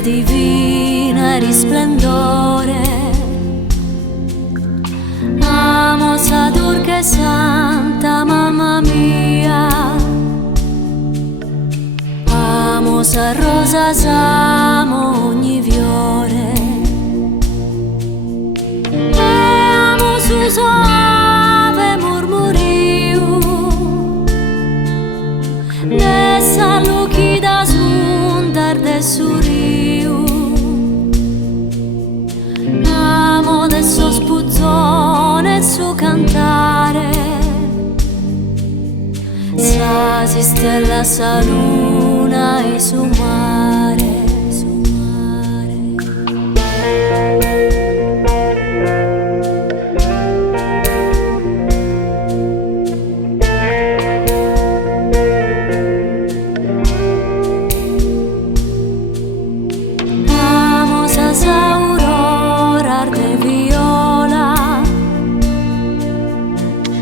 divina risplendore. Amo Sadur che santa mamma mia, amo sa rosa samo ogni fiore, e amo su suave murmurio dessa lucida sundar de su rio. Amo del suo spuzzone e suo cantare, sa si stella sa luna e su mare, su mare. Amo sa aurora arte viola,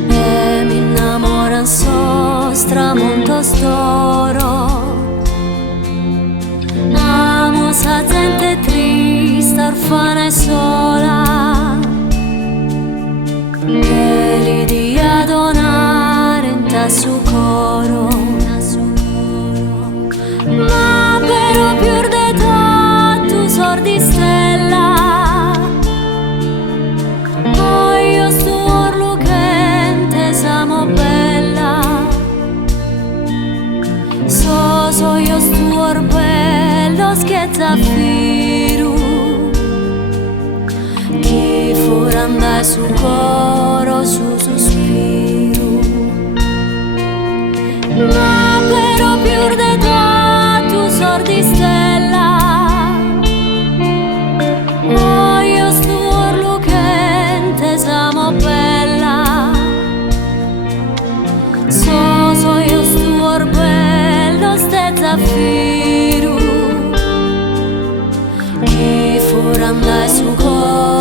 e mi innamoran sos tramontos d'oro. Amo sa gente triste, orfana e sola, che li dia donare in ta su coro. Ma però più de tu sordi stella, io sto orlo che siamo bella, so io sto orbello scherza firu, chi furanda su coro su sospiro. Ma però più de tu sordi stella, io sto orlo che siamo bella, so io sto orbello stezza firu, chi furanda su coro.